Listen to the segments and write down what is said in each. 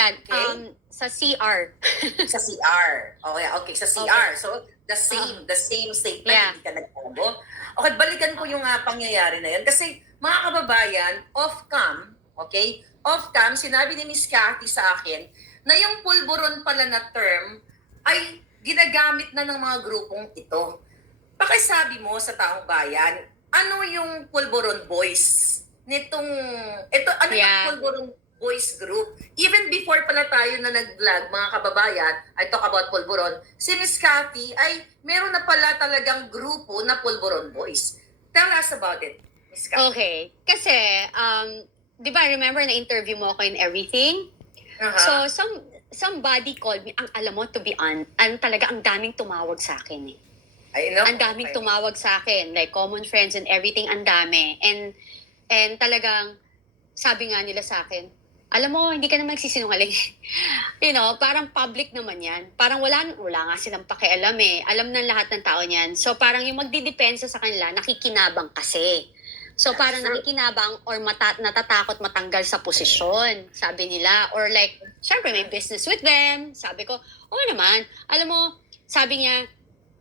Yan, Okay? sa CR. Sa CR. Okay, okay, sa CR. Okay. So, the same statement, Yeah. hindi ka nagbago. Okay, balikan ko yung pangyayari na yun. Kasi, mga kababayan, off-cam, okay? Off-cam, sinabi ni Miss Cathy sa akin na yung pulburon pala na term ay ginagamit na ng mga grupong ito. Pakisabi mo sa taong bayan, ano yung Pulburon Boys? Ano yung Yeah. Pulburon Boys group? Even before pala tayo na nag-vlog, mga kababayan, I talk about Pulburon, si Miss Cathy ay meron na pala talagang grupo na Pulburon Boys. Tell us about it, Miss Cathy. Okay. Kasi, di ba, remember na interview mo ako in everything? Uh-huh. So, somebody called me. Ang alam mo, to be talaga, ang daming tumawag sa akin eh. I know. Ang daming tumawag sa akin. Like, common friends and everything, ang dami. And talagang, sabi nga nila sa akin, alam mo, hindi ka naman nagsisinungaling. You know, parang public naman yan. Parang wala nga silang pakialam eh. Alam ng lahat ng tao niyan. So parang yung magdidepensa sa kanila, nakikinabang kasi. So parang nakikinabang or natatakot matanggal sa posisyon, sabi nila. Or like, syempre may business with them. Sabi ko, oo naman. Alam mo, sabi niya,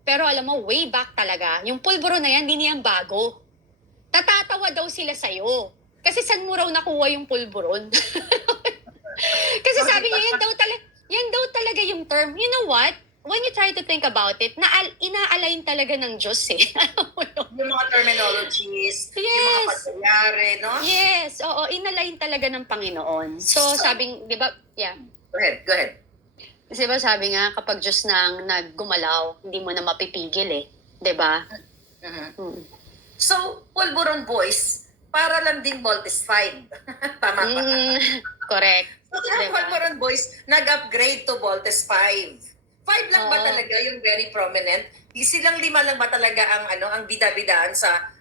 pero alam mo, way back talaga, yung pulburo na yan, hindi niyan bago. Tatatawa daw sila sa'yo. Kasi saan mo raw nakuha yung pulburon? Kasi sabi niya, yan daw talaga yung term. You know what? When you try to think about it, ina-align talaga ng Diyos eh. Yung mga terminologies, yung mga Yes. pagyayari, no? Yes, oo, inalign talaga ng Panginoon. So, sabing, di ba, yeah. Go ahead. Kasi ba sabi nga, kapag Diyos nang naggumalaw, hindi mo na mapipigil eh. Di ba? Mm-hmm. So, Pulburon Boys, para lang din Voltes 5. Tama ba? Correct. So, kaya Pulburon Boys, nag-upgrade to Voltes 5. 5 lang ba talaga yung very prominent? Silang 5 lang ba talaga ang bida-bidaan sa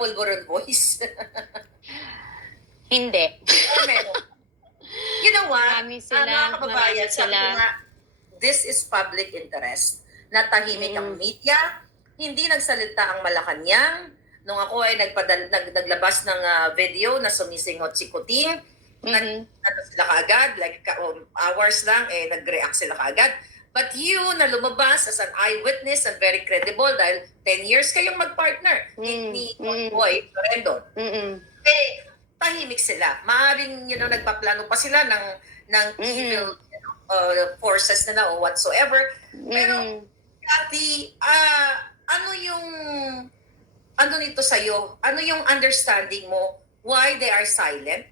Pulburon Boys? Hindi. You know what? Marami sila. Mga kababayan, sabi ko nga, this is public interest. Natahimik ang media, hindi nagsalita ang Malacanang. Nung ako ay naglabas ng video na sumisingot si Kuting, sila kaagad, like hours lang, nag-react sila kaagad. But you na lumabas as an eyewitness and very credible dahil 10 years kayong mag-partner ni Boy Torrendo. Tahimik sila. Maaring nagpaplano pa sila ng evil forces na o whatsoever. Pero Cathy, ano nito sa'yo? Ano yung understanding mo why they are silent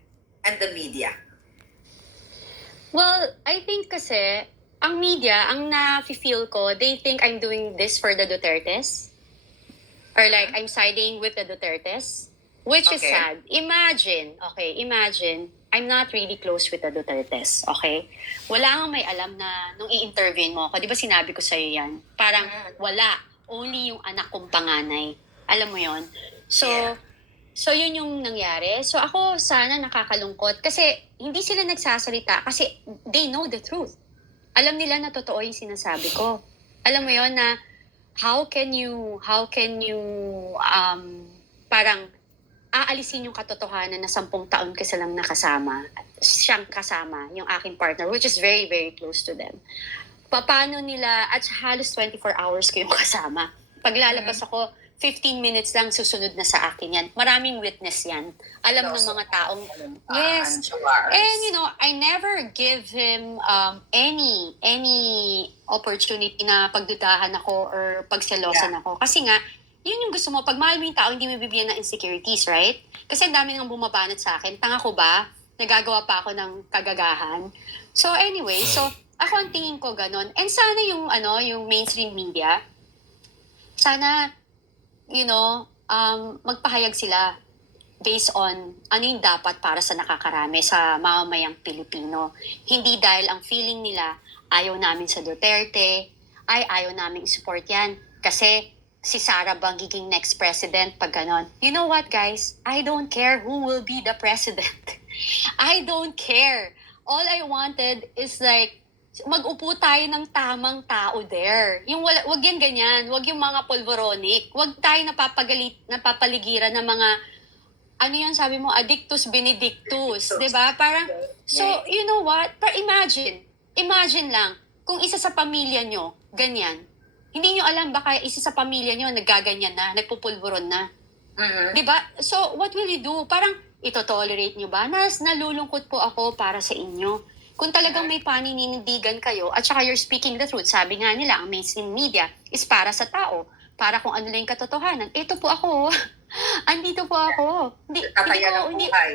and the media? Well, I think kasi, ang media, ang na-feel ko, they think I'm doing this for the Dutertes. Or like, I'm siding with the Dutertes. Which is sad. Imagine, I'm not really close with the Dutertes, okay? Wala kang may alam na nung i-interview mo ako, di ba sinabi ko sa'yo yan? Parang wala. Only yung anak kong panganay. Alam mo yon. So yun yung nangyari. So ako sana nakakalungkot kasi hindi sila nagsasalita kasi they know the truth. Alam nila na totoo yung sinasabi ko. Alam mo yon na how can you parang aalisin yung katotohanan na 10 taon ka silang siyang kasama, yung aking partner, which is very, very close to them. Paano nila, at halos 24 hours ko yung kasama. Paglalabas ako, 15 minutes lang susunod na sa akin yan. Maraming witness yan. Alam ng mga taong, yes. And I never give him any opportunity na pagdudahan ako or pagselosan ako. Kasi nga, yun yung gusto mo. Pag mahal mo yung tao, hindi mo bibigyan ng insecurities, right? Kasi ang dami nang bumabanat sa akin. Tanga ko ba? Nagagawa pa ako ng kagagahan. So anyway, ako ang tingin ko ganon. And sana yung mainstream media, sana, magpahayag sila based on ano yung dapat para sa nakakarami sa mamamayang Pilipino. Hindi dahil ang feeling nila, ayaw namin sa Duterte, ayaw namin i-support yan. Kasi si Sara bang giging next president pag ganon. You know what, guys? I don't care who will be the president. I don't care. All I wanted is like, mag-upo tayo ng tamang tao there. Yung wag yan ganyan. Wag yung mga pulveronic. Wag tayo napapaligiran ng mga ano yun, sabi mo, addictus benedictus, di ba? Parang, so, you know what? Imagine lang, kung isa sa pamilya nyo, ganyan, hindi nyo alam baka isa sa pamilya nyo naggaganyan na, nagpupulburon na. Mhm. Di ba? So, what will you do? Parang, ito-tolerate nyo ba? Nalulungkot po ako para sa inyo. Kung talagang may paninindigan kayo, at saka you're speaking the truth, sabi nga nila, ang mainstream media is para sa tao, para kung ano lang yung katotohanan. Ito po ako. Andito po ako. Tataya ng buhay.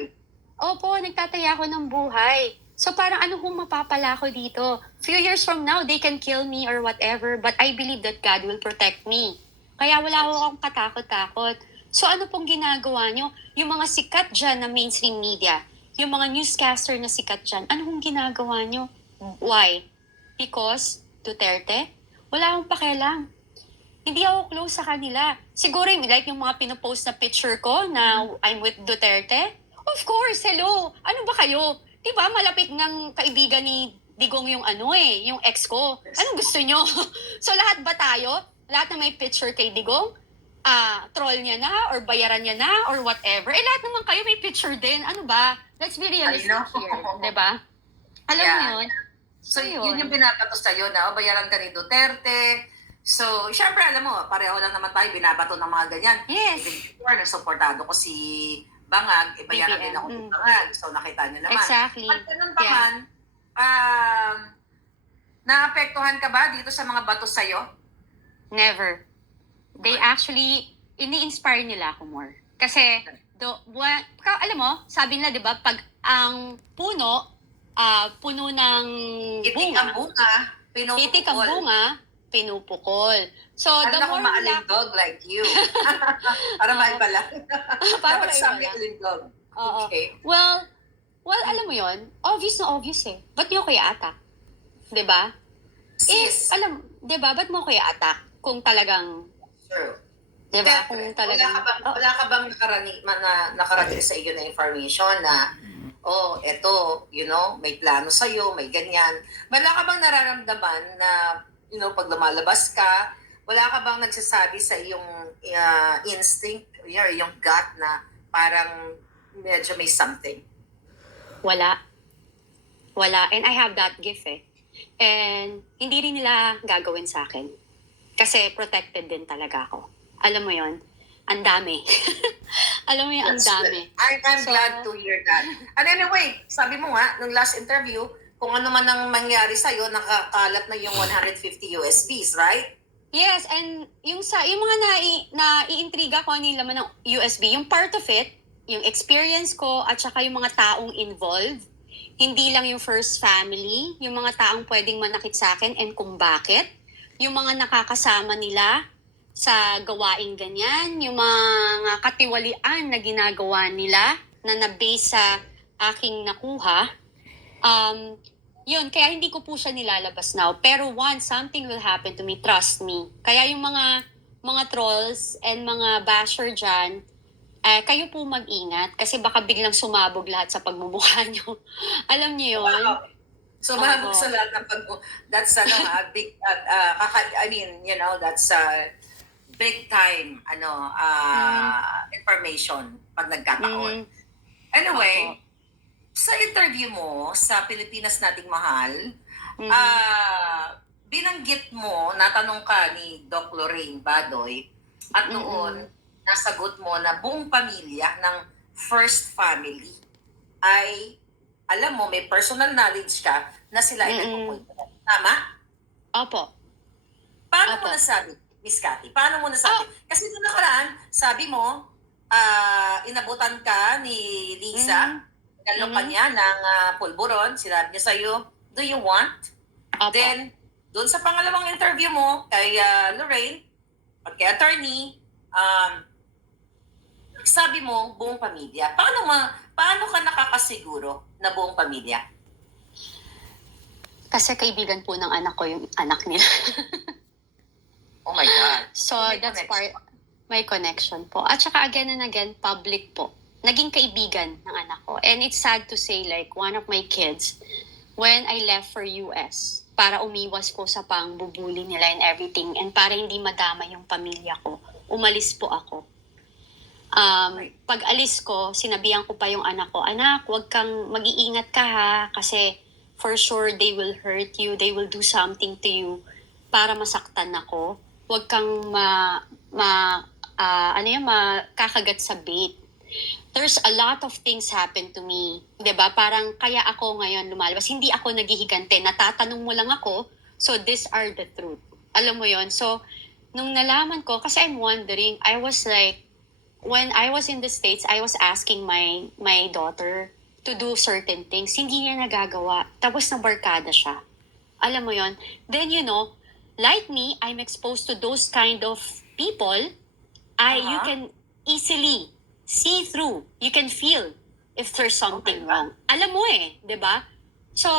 Opo, nagtataya ako ng buhay. So parang ano kung mapapala ko dito? Few years from now, they can kill me or whatever, but I believe that God will protect me. Kaya wala ko akong katakot-takot. So ano pong ginagawa nyo? Yung mga sikat dyan na mainstream media, yung mga newscaster na sikat dyan, ano pong ginagawa nyo? Why? Because Duterte? Wala akong pakialam. Hindi ako close sa kanila. Siguro like yung mga pinopost na picture ko na I'm with Duterte. Of course, hello. Ano ba kayo? Diba malapit ng kaibigan ni Digong yung yung ex ko. Anong gusto nyo? So lahat ba tayo? Lahat na may picture kay Digong? Troll niya na or bayaran niya na or whatever. Lahat naman kayo may picture din. Ano ba? Let's be realistic here. Diba? Alam mo yun? So, yun yung binabato sa'yo na bayaran ka ni Duterte. So, syempre, alam mo, pareho lang naman tayo binabato ng mga ganyan. Yes. Before, nasuportado ko si Bangag, bayaran din ako ni Bangag. So, nakita niyo naman. Exactly. At ganun pa man, naapektuhan ka ba dito sa mga bato sa'yo? Never. They actually, ini-inspire nila ako more. Kasi, alam mo, sabi nila, di ba, pag ang puno ng Itik ang bunga, itik ang bunga, pinupukol. So, ano the na kung more maalindog like you? Para may pala. Para Dapat may sabi pala. alindog. Oo. Okay. Well, alam mo yon, obvious na obvious eh. Ba't nyo kaya attack? Di ba? Sis. Di ba, ba't mo kaya attack? Kung talagang, True. di ba? Kung talagang, Wala ka bang nakarating sa iyo na information na eto, may plano sa'yo, may ganyan. Wala ka bang nararamdaman na, pag lumalabas ka, wala ka bang nagsasabi sa iyong instinct, or yung gut na parang medyo may something? Wala. And I have that gift eh. And hindi rin nila gagawin sa akin. Kasi protected din talaga ako. Alam mo yon, ang dami. Alam mo yun, ang dami. I'm glad to hear that. And anyway, sabi mo nga, nung last interview, kung ano man ang mangyari sa'yo, nakakalat na yung 150 USBs, right? Yes, and yung mga naiintriga ko nila man ng USB, yung part of it, yung experience ko at saka yung mga taong involved, hindi lang yung first family, yung mga taong pwedeng manakit sa akin and kung bakit, yung mga nakakasama nila sa gawaing ganyan, yung mga katiwalian na ginagawa nila na na-base sa aking nakuha, yun, kaya hindi ko po siya nilalabas now. Pero once something will happen to me, trust me. Kaya yung mga trolls and mga basher dyan, kayo po mag-ingat kasi baka biglang sumabog lahat sa pagmumukha nyo. Alam niyo yun? Wow. Sumabog sa lahat ng that's big, that's big time information pag nagkataon. Anyway, sa interview mo sa Pilipinas Nating Mahal, binanggit mo, natanong ka ni Doc Lorraine Badoy, at noon, nasagot mo na buong pamilya ng first family ay, alam mo, may personal knowledge ka na sila ay nagpupunta. Tama? Opo. Paano mo nasabi, Miss Cathy? Paano mo nasabi? Kasi noong nakaraan, sabi mo, inabutan ka ni Lisa, galo ka niya ng pulburon, sinabi niya sa'yo, do you want? Opo. Then, doon sa pangalawang interview mo kay Lorraine, at kay attorney, sabi mo, buong pamilya. Paano ka nakakasiguro na buong pamilya? Kasi kaibigan po ng anak ko yung anak nila. Oh my God. So, that's my connection po. At saka again and again, public po. Naging kaibigan ng anak ko. And it's sad to say, like, one of my kids, when I left for US, para umiwas po sa pangbubuli nila and everything, and para hindi madama yung pamilya ko, umalis po ako. Pag alis ko, sinabihan ko pa yung anak ko, anak, huwag kang mag-iingat ka ha, kasi for sure they will hurt you, they will do something to you para masaktan ako. Huwag kang makakagat sa bait. There's a lot of things happen to me. 'Di ba? Parang kaya ako ngayon lumalabas. Hindi ako naghihigante. Natatanong mo lang ako, so these are the truth. Alam mo yon. So, nung nalaman ko, kasi I'm wondering, I was like, when I was in the States, I was asking my daughter to do certain things. Hindi niya nagagawa. Tapos nabarkada siya. Alam mo yon. Then, like me, I'm exposed to those kind of people. You can easily see through. You can feel if there's something wrong. Alam mo 'di ba? So,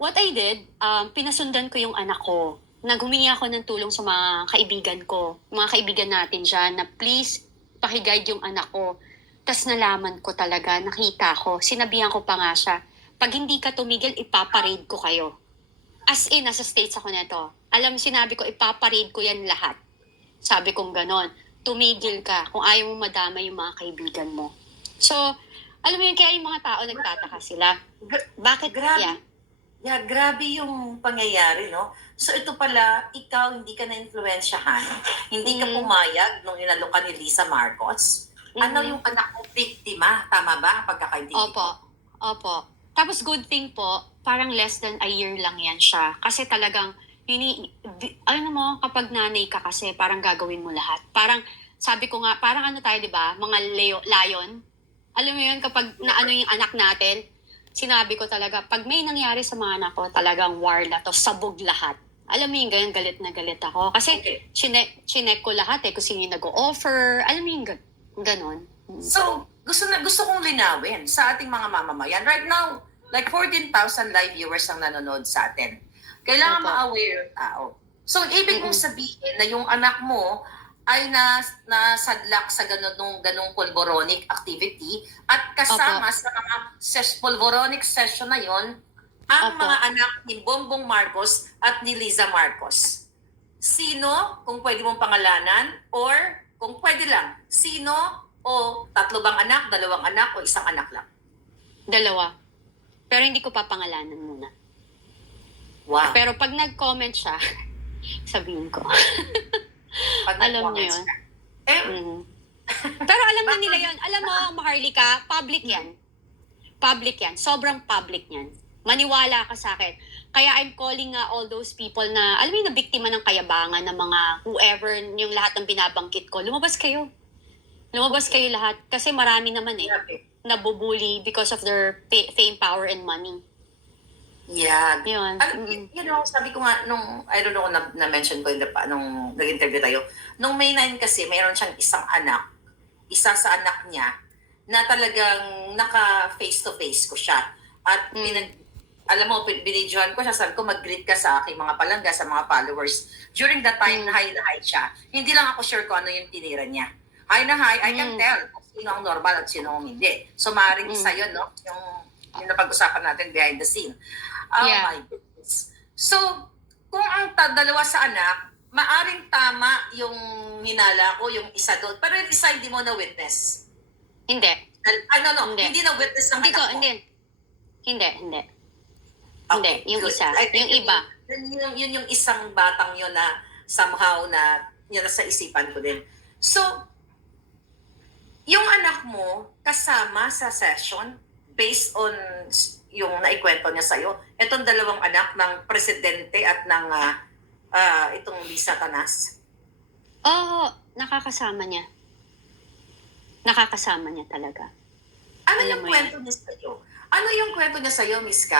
what I did, pinasundan ko yung anak ko. Naghumingi ako ng tulong sa mga kaibigan ko, mga kaibigan natin dyan, na please, pakiguide yung anak ko. Tas nalaman ko talaga, nakita ko, sinabihan ko pa nga siya, pag hindi ka tumigil, ipaparade ko kayo. As in, nasa States ako nito. Alam, sinabi ko, ipaparade ko yan lahat. Sabi kong ganon. Tumigil ka kung ayaw mo madama yung mga kaibigan mo. So, alam mo yun, kaya yung mga tao nagtataka sila. Bakit? Grabe. Yeah, grabe yung pangyayari, no? So ito pala, ikaw hindi ka na-influensyahan, hindi ka pumayag nung inalok ka ni Lisa Marcos. Ano yung anak mo biktima? Tama ba? Pagkakaintindi ko? Opo. Tapos good thing po, parang less than a year lang yan siya. Kasi talagang, kapag nanay ka kasi, parang gagawin mo lahat. Parang, sabi ko nga, parang ano tayo, di ba? Mga lion. Alam mo yun, kapag naano yung anak natin, sinabi ko talaga, pag may nangyari sa mga anak ko, talagang war na to, sabog lahat. Alam mo yung ganyan, galit na galit ako. Kasi, chinek ko lahat kung sino yung nag-o-offer. Alam mo yung ganon. So, gusto kong linawin sa ating mga mamamayan. Right now, like 14,000 live viewers ang nanonood sa atin. Kailangan ma-aware yung tao. So, ibig mong sabihin na yung anak mo ay nasadlak sa ganong pulboronic activity at kasama sa mga pulboronic session na yon ang mga anak ni Bongbong Marcos at ni Liza Marcos. Sino, kung pwede mong pangalanan, or kung pwede lang, sino o tatlo bang anak, dalawang anak o isang anak lang? Dalawa. Pero hindi ko papangalanan muna. Wow. Pero pag nag-comment siya, sabihin ko. Pag alam niyo yun. Pero alam na nila yun. Alam mo, Maharlika, public yan. Public yan. Sobrang public yan. Maniwala ka sa akin. Kaya I'm calling all those people na, alam mo yung nabiktima ng kayabangan ng mga whoever, yung lahat ng binabangkit ko. Lumabas kayo. Lumabas kayo lahat. Kasi marami naman nabubuli because of their fame, power, and money. Yeah. Yun. Sabi ko nga, I don't know kung na-mention ko nung nag-interview tayo, nung May 9 kasi, mayroon siyang isang anak, isa sa anak niya, na talagang naka-face-to-face ko siya. At alam mo, binidyohan ko siya, sabi ko, mag-greet ka sa aking mga palangga, sa mga followers. During that time, hi na hi siya. Hindi lang ako sure kung ano yung tinira niya. Hi na hi, I can tell kung sino ang normal at sino ang hindi. So, maaaring isa yun, no? Yung napag-usapan natin behind the scene. My goodness. So, kung ang dalawa sa anak, maaring tama yung hinala ko, yung isa doon. Pero yung isa hindi mo na-witness. Hindi. Hindi na-witness ng anak mo. Hindi. Okay, hindi, yung good. isa. Yung iba. Yun yung isang batang yun na somehow na yun nasa isipan ko din. So, yung anak mo kasama sa session based on yung naikwento niya sa'yo, itong dalawang anak ng presidente at ng itong Lisa Tanas? Nakakasama niya. Nakakasama niya talaga. Ano yung kwento niya sa'yo? Ano yung kwento niya sa'yo, Miss Ka?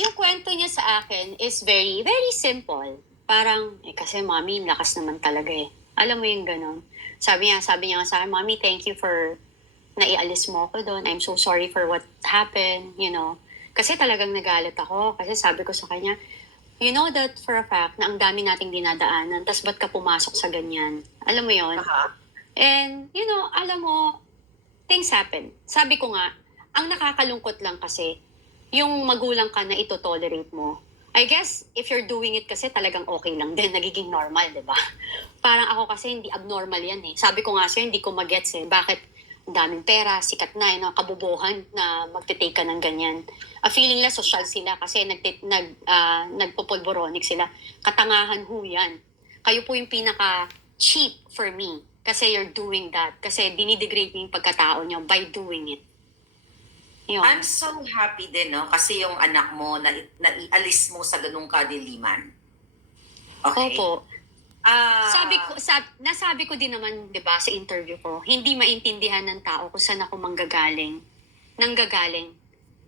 Yung kwento niya sa akin is very, very simple. Parang, kasi mami, lakas naman talaga Alam mo yung ganon. Sabi niya nga sa akin, mami, thank you for naialis mo ako doon. I'm so sorry for what happened, Kasi talagang nagalit ako. Kasi sabi ko sa kanya, you know that for a fact na ang dami nating dinadaanan, tas ba't ka pumasok sa ganyan? Alam mo yon. And, alam mo, things happen. Sabi ko nga, ang nakakalungkot lang kasi, yung magulang ka na ito-tolerate mo. I guess, if you're doing it kasi talagang okay lang din, nagiging normal, di ba? Parang ako kasi hindi abnormal yan eh. Sabi ko nga sa'yo, hindi ko magets eh. Bakit ang daming pera, sikat na, kabubuhan na magte-take ka ng ganyan. Feeling nila social sila kasi nagpupulboronic sila. Katangahan ho yan. Kayo po yung pinaka-cheap for me kasi you're doing that. Kasi dinidegrade niyo yung pagkatao niyo by doing it. Yun. I'm so happy din, no? Kasi yung anak mo, naialis mo sa ganung kadiliman. Okay? Opo. Ah, Nasabi ko din naman, 'di ba, sa interview ko, hindi maintindihan ng tao kung saan ako nanggagaling.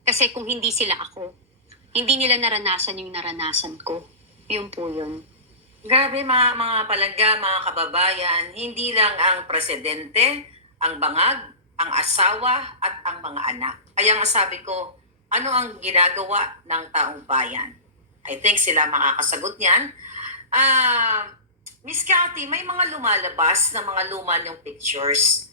Kasi kung hindi sila ako, hindi nila naranasan yung naranasan ko. Yun po yun. Grabe mga palangga, mga kababayan, hindi lang ang presidente, ang bangag, ang asawa at ang mga anak. Kaya nga sabi ko, ano ang ginagawa ng taong bayan? I think sila makakasagot niyan. Miss Cathy, may mga lumalabas na mga luma niyong pictures